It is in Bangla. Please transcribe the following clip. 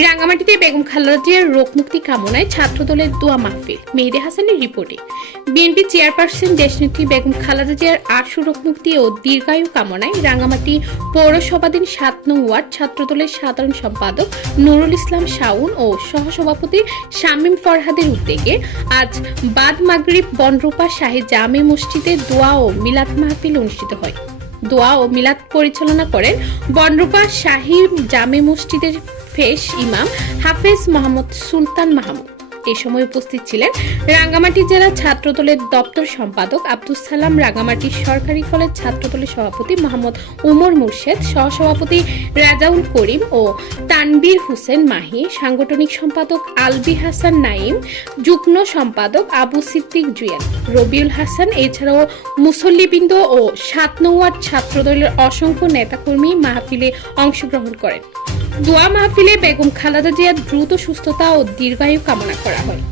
রাঙ্গামাটিতে বেগম খালেদা জিয়ার রোগ মুক্তি কামনায় ছাত্রদলের দোয়া মাহফিল। মেহেদী হাসানের রিপোর্টে। বিএনপি চেয়ারপারসন দেশনেত্রী বেগম খালেদা জিয়ার আশু রোগ মুক্তি ও দীর্ঘায়ু কামনায় রাঙ্গামাটি পৌরসভাধীন ৭ নং ওয়ার্ড ছাত্রদলের সাধারণ সম্পাদক নুরুল ইসলাম শাওন ও সহসভাপতি শামীম ফরহাদের উদ্যোগে আজ বাদ মাগরিব বনরূপা শাহী জামে মসজিদে দোয়া ও মিলাদ মাহফিল অনুষ্ঠিত হয়। দোয়া ও মিলাদ পরিচালনা করেন বনরূপা শাহী জামে মসজিদের ফেস ইমাম হাফেজ মোহাম্মদ সুলতান মাহমুদ। এ সময় উপস্থিত ছিলেন রাঙ্গামাটি জেলা ছাত্রদলের দপ্তর সম্পাদক আব্দুস সালাম, রাঙ্গামাটি সরকারি কলেজ ছাত্রদলের সভাপতি মোহাম্মদ উমর মুর্শেদ, সহসভাপতি রাজাউল করিম ও তানবীর হোসেন মাহি, সাংগঠনিক সম্পাদক আলবি হাসান নাইম, যুগ্ম সম্পাদক আবু সিদ্দিক জুয়েল, রবিউল হাসান, এছাড়াও মুসল্লিবৃন্দ ও ৭ নং ওয়ার্ড ছাত্রদলের অসংখ্য নেতাকর্মী মাহফিলে অংশগ্রহণ করেন। দোয়া মাহফিলে বেগম খালেদা জিয়ার দ্রুত সুস্থতা ও দীর্ঘায়ু কামনা করা হয়।